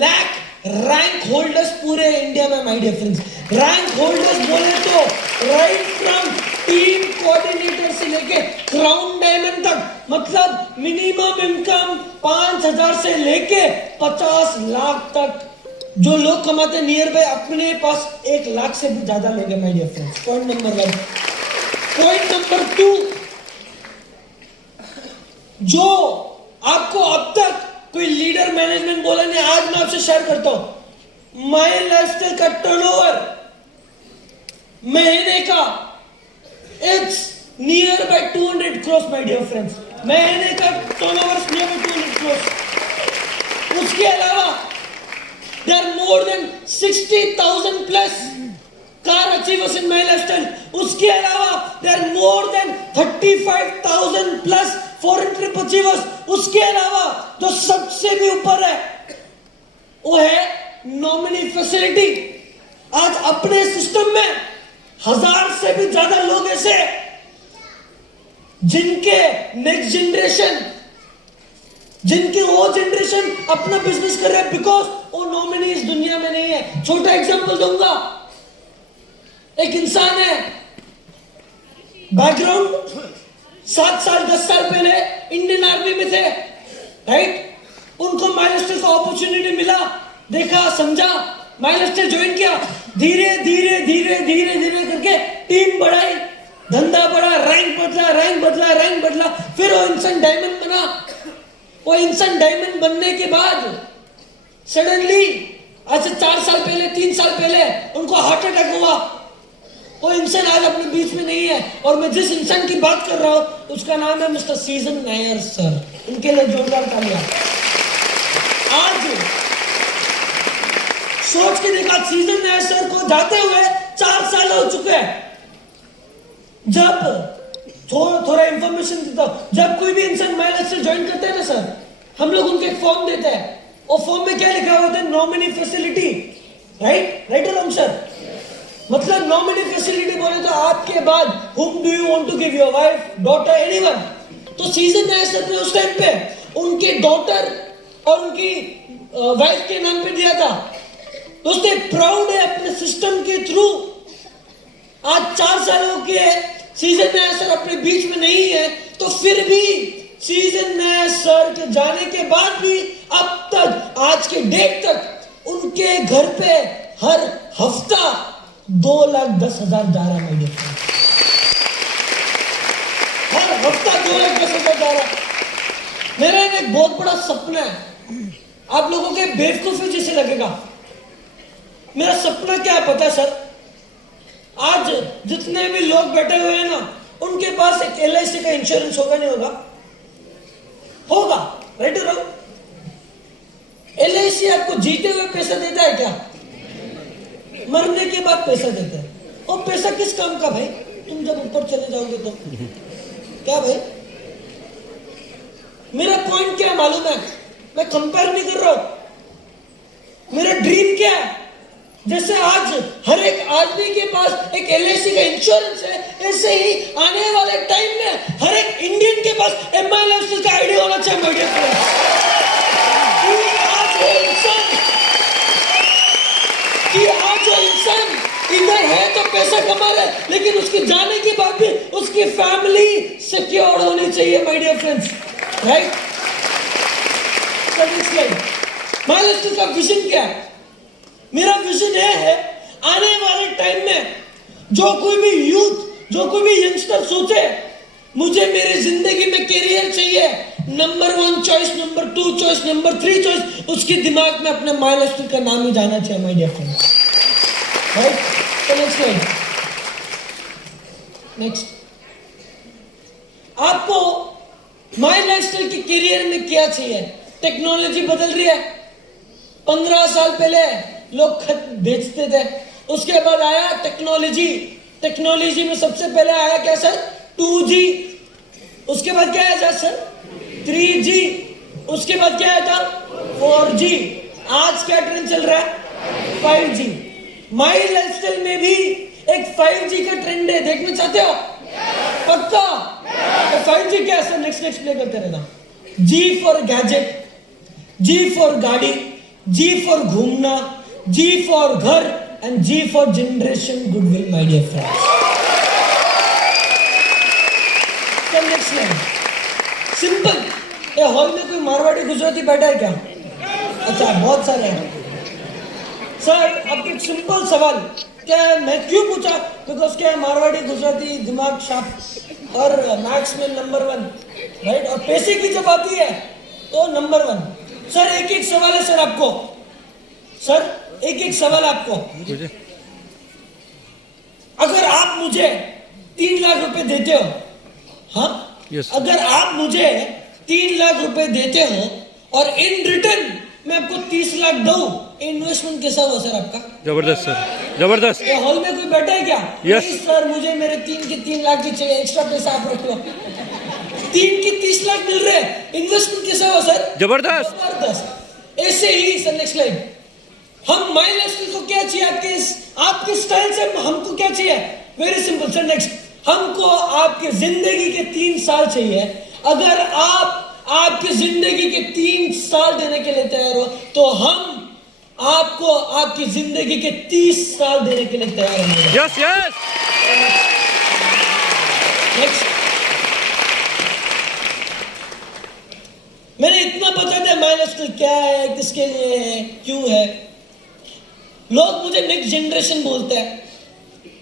lakh rank holders पूरे इंडिया में। My dear friends, rank holders बोले तो राइट फ्रॉम टीम कोऑर्डिनेटर से लेके क्राउन डायमंड तक, मतलब मिनिमम इनकम 5,000 से लेके 50 लाख तक जो लोग कमाते हैं, नियर बाय अपने पास 1 लाख से भी ज्यादा लोग हैं। My dear friends, point number 1। Point number 2, जो आपको अब तक कोई लीडर मैनेजमेंट बोला नहीं, आज मैं आपसे शेयर करता हूं। माई लाइफस्टाइल का टर्नओवर महीने का it's near by 200 crores my dear friends. महीने का टर्नओवर नियर बाय 200 crores। उसके अलावा there are more than 60,000 plus car achievers in my lifestyle. उसके अलावा there are more than 35,000 plus foreign trip achievers. उसके अलावा जो सबसे भी ऊपर है वो है नॉमिनी फैसिलिटी। आज अपने सिस्टम में 1000 से भी ज्यादा लोग ऐसे जिनके नेक्स्ट जनरेशन, जिनके वो जनरेशन अपना बिजनेस कर रहे हैं, बिकॉज वो नॉमिनी इस दुनिया में नहीं है। छोटा एग्जांपल दूंगा, एक इंसान है, बैकग्राउंड 7 साल 10 साल पहले इंडियन आर्मी में थे, राइट? उनको माई लाइफस्टाइल का अपॉर्चुनिटी मिला, देखा समझा, माई लाइफस्टाइल ज्वाइन किया। धीरे धीरे करके टीम बढ़ाई, धंधा बढ़ा, रैंक बदला, फिर वो इंसान डायमंड बना। वो इंसान डायमंड बनने के बाद सडनली आज से 4 साल पहले 3 साल पहले उनको हार्ट अटैक हुआ। वो इंसान आज अपने बीच में नहीं है, और मैं जिस इंसान की बात कर रहा हूं उसका नाम है मिस्टर सीजन नायर सर। उनके लिए जोरदार तालियां। आज सोच के देखा, सीजन नायर सर को जाते हुए 4 साल हो चुके हैं। जब थोड़ा इंफॉर्मेशन देता हूं, जब कोई भी इंसान माइलेज से ज्वाइन करता है ना सर, हम लोग उनको एक फॉर्म देते हैं। और फॉर्म में क्या लिखा होता है? नॉमिनी फैसिलिटी, राइट और रॉन्ग सर? मतलब नॉमिनी फैसिलिटी बोले तो आपके बाद whom do you want to give your wife, daughter, anyone? तो सीजन नायर सर ने उस टाइम पे उनके डॉटर और उनकी वाइफ के नाम पे दिया था। दोस्तों प्राउड है अपने सिस्टम के थ्रू। आज 4 साल हो गए, सीजन नायर सर अपने बीच में नहीं है, तो फिर भी सीजन नायर सर के जाने के बाद भी अब तक आज के डेट तक उनके घर पे हर हफ्ता 2,10,000 जा रहा है। हर हफ्ता 2,10,000 जा रहा। मेरा एक बहुत बड़ा सपना है, आप लोगों के बेवकूफी जैसे लगेगा। मेरा सपना क्या है पता है सर? आज जितने भी लोग बैठे हुए हैं ना, उनके पास एक LIC का इंश्योरेंस होगा नहीं होगा? होगा, राइट और रॉन्ग? LIC आपको जीते हुए पैसा देता है क्या? मरने के बाद पैसा देता है। और पैसा किस काम का भाई? तुम जब ऊपर चले जाओगे तो क्या भाई? मेरा पॉइंट क्या है मालूम है? मैं कंपेयर नहीं कर रहा हूं। मेरा ड्रीम क्या है? जैसे आज हर एक आदमी के पास एक एलआईसी का इंश्योरेंस है, ऐसे ही आने वाले टाइम में हर एक इंडियन के पास एमआई लाइफस्टाइल का आइडिया होना चाहिए माय डियर फ्रेंड्स। आज जो इंसान इधर है तो पैसा कमा रहा है, लेकिन उसके जाने के बाद भी उसकी फैमिली सिक्योर होनी चाहिए my dear friends, right? My lifestyle का विजन क्या है? मेरा विजन है आने वाले टाइम में जो कोई भी यूथ, जो कोई भी यंगस्टर सोचे मुझे मेरी जिंदगी में कैरियर चाहिए, number 1 choice, number 2 choice, number 3 choice, उसके दिमाग में अपने माय लाइफस्टाइल का नाम ही जाना चाहिए माय डियर फ्रेंड्स, राइट? तो नेक्स्ट आपको माय लाइफस्टाइल के कैरियर में क्या चाहिए? टेक्नोलॉजी बदल रही है। 15 साल पहले लोग खत भेजते थे, उसके बाद आया टेक्नोलॉजी। टेक्नोलॉजी में सबसे पहले आया क्या सर? 2G। उसके बाद क्या आया सर? 3G। उसके बाद क्या आया था? 4G। आज क्या ट्रेंड चल रहा है? 5G। माय लाइफस्टाइल में भी एक 5G का ट्रेंड है, देखना चाहते हो? पक्का? तो 5G क्या है सर? नेक्स्ट प्ले करते रहना। G for gadget, G for गाड़ी, G फॉर घूमना, G फॉर घर and G for generation goodwill my dear friends. Next line simple. ये हॉल में कोई मारवाड़ी गुजराती बैठा है क्या? अच्छा, बहुत सारे हैं। सर आपको एक सिंपल सवाल, क्या है मैं क्यों पूछा? बिकॉज क्या है, मारवाड़ी गुजराती दिमाग शार्प और मैथ्स में नंबर 1, राइट? और पैसे की जब आती है तो नंबर 1। सर एक सवाल है सर आपको, सर एक सवाल आपको। अगर आप मुझे 3 लाख रुपए देते हो, हाँ yes. अगर आप मुझे 3 लाख रुपए देते हो और इन रिटर्न मैं आपको 30 लाख दूं, इन्वेस्टमेंट कैसा हुआ सर आपका? जबरदस्त सर, जबरदस्त। हॉल में कोई बैठा है क्या? यस सर मुझे मेरे 3 लाख की चाहिए, एक्स्ट्रा पैसा आप रख लो। 3 के 30 लाख मिल रहे हैं, इन्वेस्टमेंट कैसा हुआ सर? जबरदस्त, जबरदस्त। ऐसे ही सर नेक्स्ट लाइन, हम माय लाइफस्टाइल को क्या चाहिए? आपके स्टाइल से हमको क्या चाहिए? Very simple sir. नेक्स्ट, हमको आपके जिंदगी के 3 साल चाहिए। अगर आप आपकी जिंदगी के 3 साल देने के लिए तैयार हो तो हम आपको आपकी जिंदगी के 30 साल देने के लिए तैयार हैं। Yes yes. नेक्स्ट, मैंने इतना बता दिया माय लाइफस्टाइल क्या है, किसके लिए है, क्यों है। लोग मुझे नेक्स्ट जनरेशन बोलते हैं।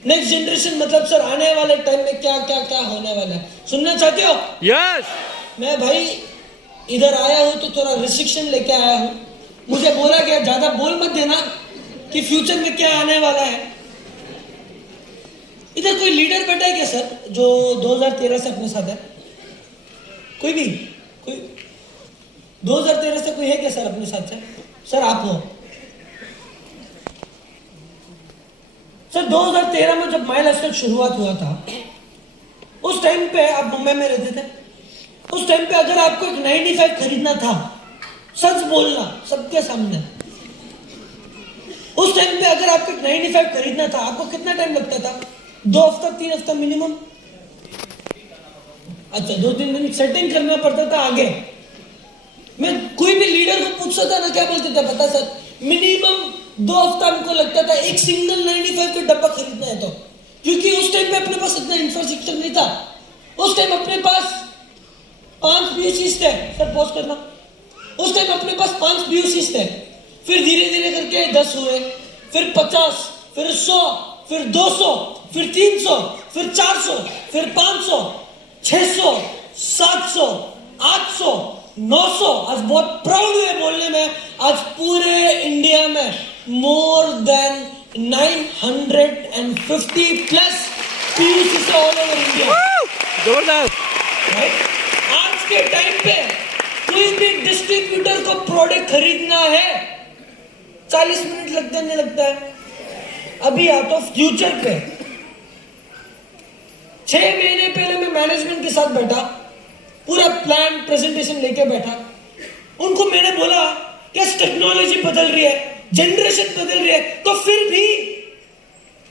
नेक्स्ट जनरेशन मतलब सर आने वाले टाइम में क्या क्या क्या होने वाला है, सुनना चाहते हो? यस। मैं भाई इधर आया हूं तो थोड़ा रिस्ट्रिक्शन लेके आया हूं। मुझे बोला गया ज्यादा बोल मत देना कि फ्यूचर में क्या आने वाला है। इधर कोई लीडर बैठा है क्या सर जो 2013 से अपने साथ है? कोई भी कोई 2013 से कोई है क्या सर अपने साथ से? सर आप हो सर। 2013 में जब माय लाइफस्टाइल शुरुआत हुआ था, उस टाइम पे आप मुंबई में रहते थे। उस टाइम पे अगर आपको एक 95 खरीदना था, सच बोलना सबके सामने, उस टाइम पे अगर आपको एक 95 खरीदना था, आपको कितना टाइम लगता था? 2 हफ्ता 3 हफ्ता मिनिमम। अच्छा, 2-3 दिन सेटिंग करना पड़ता था आगे। मैं कोई भी लीडर को पूछता था ना, क्या बोलते थे पता सर? मिनिमम 2 हफ्ता हमको लगता था एक सिंगल 95 का डब्बा खरीदना है तो, क्योंकि उस टाइम पे अपने पास इतना इंफ्रास्ट्रक्चर नहीं था। उस टाइम अपने पास 5 BUCs थे। सर पॉज करना। उस टाइम अपने पास 5 BUCs थे। फिर धीरे धीरे करके 10 हुए, फिर 50, फिर 100, फिर 200, फिर 300, फिर 400, फिर 500, 600, 700, 800, 900। आज बहुत प्राउड हुए बोलने में, आज पूरे इंडिया में more than 950 plus PUCs all over India. जबरदस्त। आज के टाइम पे कोई भी डिस्ट्रीब्यूटर को प्रोडक्ट खरीदना है 40 मिनट लगता नहीं लगता है। अभी आउट ऑफ फ्यूचर पे 6 महीने पहले मैं मैनेजमेंट के साथ बैठा, पूरा प्लान प्रेजेंटेशन लेके बैठा। उनको मैंने बोला कि टेक्नोलॉजी बदल रही है, जनरेशन बदल रही है, तो फिर भी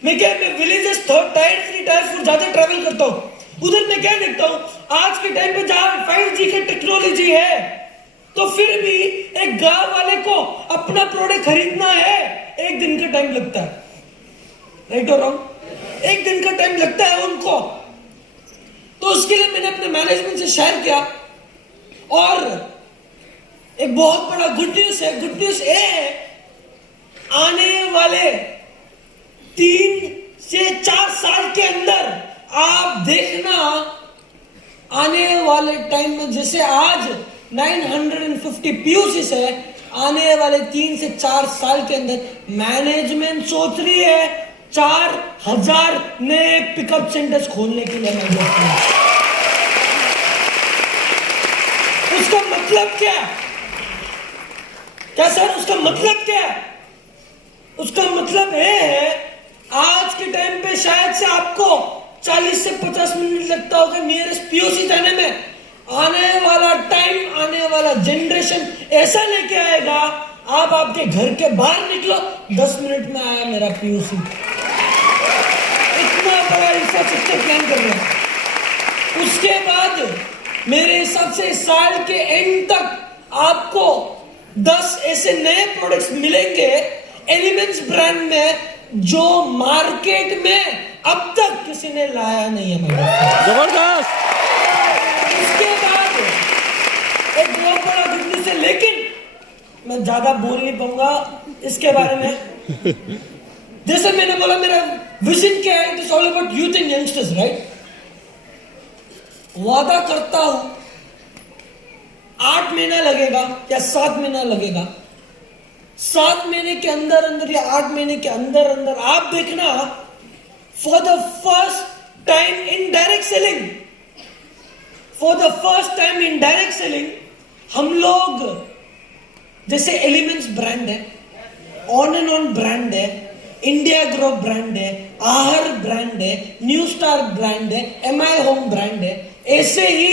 मैं विलेजेस थर्ड टायर 3 टायर 4 ज्यादा ट्रैवल करता हूं। उधर मैं क्या देखता हूं, आज के टाइम पे जहां 5G की टेक्नोलॉजी है, तो फिर भी एक गांव वाले को अपना प्रोडक्ट खरीदना है, एक दिन का टाइम लगता है। राइट और रॉन्ग? एक दिन का टाइम लगता है उनको। तो उसके लिए मैंने अपने मैनेजमेंट से शेयर किया, और एक बहुत बड़ा गुड न्यूज है। गुड न्यूज ये है, आने वाले 3 से 4 साल के अंदर आप देखना, आने वाले टाइम में जैसे आज 950 POCs है, आने वाले 3 से 4 साल के अंदर मैनेजमेंट सोच रही है 4000 नए पिकअप सेंटर्स खोलने के लिए। उसका मतलब क्या है? क्या सर, उसका मतलब क्या है? उसका मतलब ये है, आज के टाइम पे शायद से आपको 40 से 50 मिनट लगता होगा नियरेस्ट POC जाने में। आने वाला टाइम, आने वाला जनरेशन ऐसा लेके आएगा, आप आपके घर के बाहर निकलो, 10 मिनट में आया मेरा POC। इतना बड़ा इंफ्रास्ट्रक्चर प्लान कर रहे हैं। उसके बाद मेरे हिसाब से साल के एंड तक आपको 10 ऐसे नए प्रोडक्ट्स मिलेंगे एलिमेंट्स ब्रांड में, जो मार्केट में अब तक किसी ने लाया नहीं है। जबरदस्त। उसके बाद एक बहुत बड़ा गुड न्यूज़ है, लेकिन मैं ज्यादा बोल नहीं पाऊंगा इसके बारे में। जैसे मैंने बोला, मेरा विजन क्या है, it is all about youth and youngsters, right. वादा करता हूं 8 महीना लगेगा या 7 महीना लगेगा, 7 महीने के अंदर अंदर या 8 महीने के अंदर अंदर आप देखना, for the first time in direct selling, for the first time in direct selling, हम लोग जैसे एलिमेंट्स ब्रांड है, ऑन एंड ऑन ब्रांड है, इंडिया ग्रो ब्रांड है, आहार ब्रांड है, न्यू स्टार ब्रांड है, MI होम ब्रांड है, ऐसे ही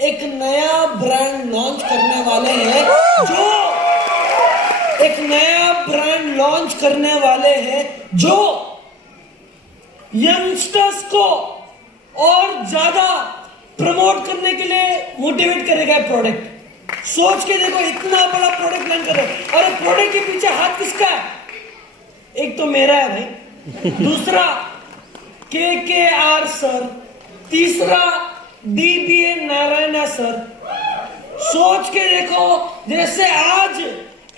एक नया ब्रांड लॉन्च करने वाले हैं, जो एक नया ब्रांड लॉन्च करने वाले हैं जो यंगस्टर्स को और ज्यादा प्रमोट करने के लिए मोटिवेट करेगा। प्रोडक्ट सोच के देखो, इतना बड़ा प्रोडक्ट लॉन्च कर रहे हैं, और प्रोडक्ट के पीछे हाथ किसका है? एक तो मेरा है भाई, दूसरा KKR सर, तीसरा DBA नारायणा सर। सोच के देखो, जैसे आज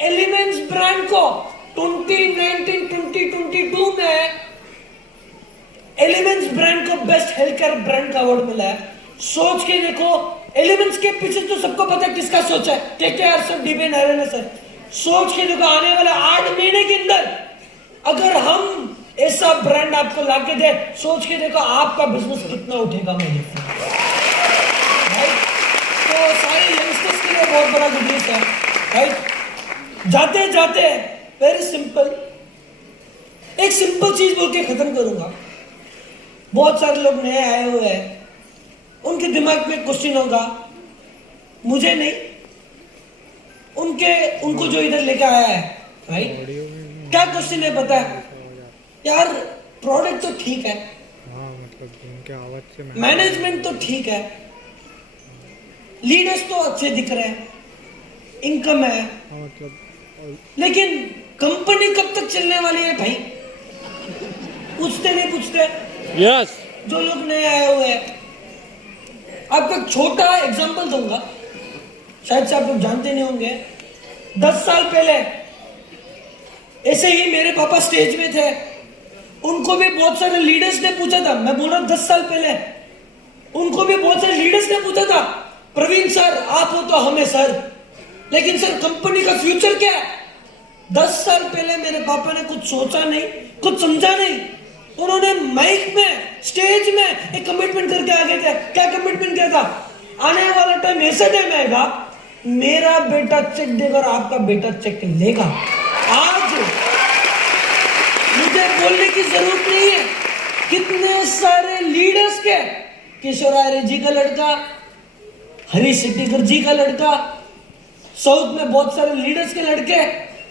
एलिमेंट्स ब्रांड को 2019-2022 में एलिमेंट्स ब्रांड को बेस्ट हेल्थ केयर ब्रांड का अवार्ड मिला है। सोच के देखो, एलिमेंट्स के पीछे तो सबको पता है किसका सोचा है, KKR sir, DBA Narayana sir. सोच के देखो, आने वाला 8 महीने के अंदर अगर हम ऐसा ब्रांड आपको लाके दे, सोच के देखो आपका बिजनेस कितना उठेगा। मेरे तो सारे यंगस्टर्स के लिए बहुत बड़ा गुड न्यूज़ है, राइट। जाते जाते वेरी सिंपल, एक सिंपल चीज बोल के खत्म करूंगा। बहुत सारे लोग नए आए हुए हैं, उनके दिमाग में क्वेश्चन होगा, मुझे नहीं, उनको जो इधर लेकर आया है, राइट। क्या क्वेश्चन है पता है यार? प्रोडक्ट तो ठीक है, मैनेजमेंट तो ठीक है, लीडर्स तो अच्छे दिख रहे हैं, इनकम है, लेकिन कंपनी कब तक चलने वाली है भाई? पूछते नहीं पूछते। यस। जो लोग नए आए हुए हैं, आपको एक छोटा एग्जांपल दूंगा, शायद से आप लोग जानते नहीं होंगे। 10 साल पहले ऐसे ही मेरे पापा स्टेज में थे, उनको भी बहुत सारे लीडर्स ने पूछा था, मैं बोल रहा हूं 10 साल पहले, उनको भी बहुत सारे लीडर्स ने पूछा था, प्रवीण सर आप हो तो हमें सर, लेकिन सर कंपनी का फ्यूचर क्या है? 10 साल पहले मेरे पापा ने कुछ सोचा नहीं, कुछ समझा नहीं, उन्होंने माइक में, स्टेज में एक कमिटमेंट करके आगे थे। क्या कमिटमेंट किया था? आने वाला टाइम ऐसा टाइम आएगा, मेरा बेटा चेक देगा और आपका बेटा चेक लेगा। आज मुझे बोलने की जरूरत नहीं है, कितने सारे लीडर्स के, किशोर आर्य जी का लड़का, हरीश शेट्टीकर जी का लड़का, साउथ में बहुत सारे लीडर्स के लड़के,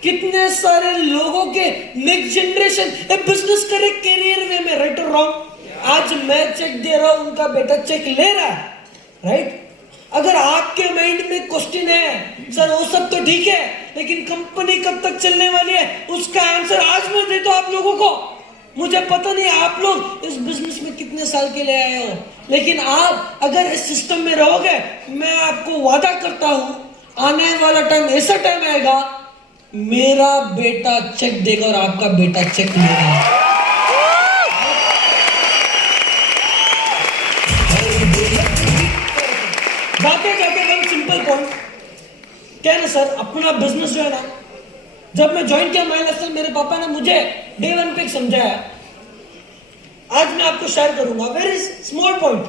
कितने सारे लोगों के नेक्स्ट जनरेशन बिजनेस करे करियर वे में, राइट और रॉन्ग। आज मैं चेक दे रहा हूं, उनका बेटा चेक ले रहा है, राइट। अगर आपके माइंड में क्वेश्चन है सर वो सब तो ठीक है लेकिन कंपनी कब तक चलने वाली है, उसका आंसर आज मैं देता हूं आप लोगों को। मुझे पता नहीं आप लोग इस बिजनेस में कितने साल के लिए आए हो, लेकिन आप अगर इस सिस्टम में रहोगे, मैं आपको वादा करता हूं आने वाला टाइम ऐसा टाइम आएगा मेरा बेटा चेक देगा और आपका बेटा चेक लेगा। जाते जाते वन सिंपल पॉइंट क्या है ना सर, अपना बिजनेस जो है ना, जब मैं ज्वाइन किया माइलस्टोन, मेरे पापा ने मुझे डे वन पे समझाया, आज मैं आपको शेयर करूंगा। वेरी स्मॉल पॉइंट,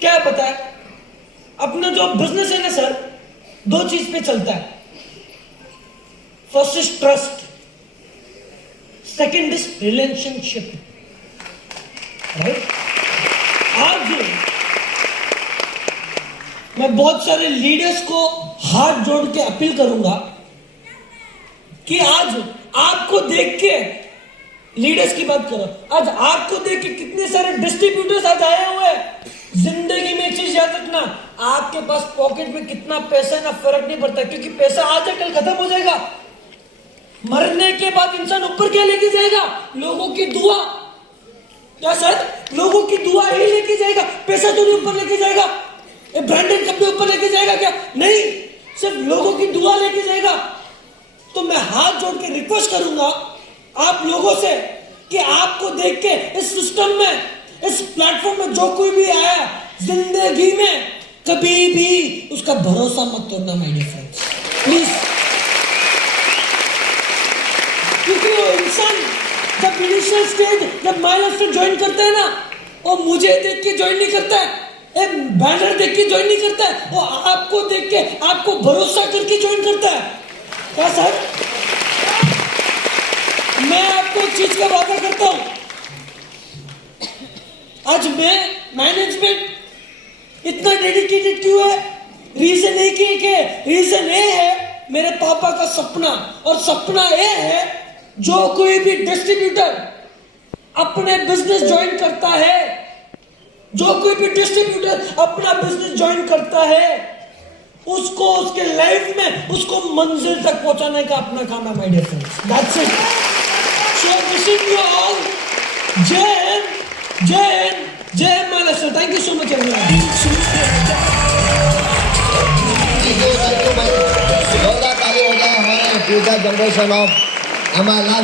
क्या है पता है, अपना जो बिजनेस है ना सर, दो चीज पे चलता है। First is trust, second is relationship, right. आज मैं बहुत सारे लीडर्स को हाथ जोड़ के अपील करूंगा कि आज आपको देख के, लीडर्स की बात करो, आज आपको देख के कितने सारे डिस्ट्रीब्यूटर्स आज आए हुए हैं। जिंदगी में एक चीज याद रखना, आपके पास पॉकेट में कितना पैसा है ना, फर्क नहीं पड़ता, क्योंकि पैसा आज या कल खत्म हो जाएगा। मरने के बाद इंसान ऊपर क्या लेके जाएगा? लोगों की दुआ। क्या सर? लोगों की दुआ ही लेके जाएगा, पैसा तो नहीं ऊपर लेके जाएगा। ब्रांडेड कपड़े ऊपर लेके जाएगा क्या? नहीं, सिर्फ लोगों की दुआ लेके जाएगा। तो मैं हाथ जोड़ के रिक्वेस्ट करूंगा आप लोगों से कि आपको देख के इस सिस्टम में, इस प्लेटफॉर्म में जो कोई भी आया, जिंदगी में कभी भी उसका भरोसा मत तोड़ना माय डियर फ्रेंड्स, प्लीज। क्योंकि वो इंसान जब इनिशियल स्टेज, जब माइलस्टोन ज्वाइन करता है ना, वो मुझे देख के ज्वाइन नहीं करता है, बैनर देख के ज्वाइन नहीं करता है, वो आपको देख के, आपको भरोसा करके ज्वाइन करता है। क्या सर? मैं आपको एक चीज का वादा करता हूं, आज मैं मैनेजमेंट इतना डेडिकेटेड क्यों है? रीजन एक है, रीजन ये है मेरे पापा का सपना, और सपना ये है जो कोई भी डिस्ट्रीब्यूटर अपने बिजनेस ज्वाइन करता है, जो कोई भी डिस्ट्रीब्यूटर अपना बिजनेस ज्वाइन करता है, उसको उसके लाइफ में उसको मंजिल तक पहुंचाने का अपना काम है my dear friends. That's it. So wishing you all Jai Hind, Jai Hind, Jai milestone. Thank you so much everyone. Thank you भाई, जोरदार ताली हो जाए हमारे फ्यूचर जनरेशन ऑफ हमारा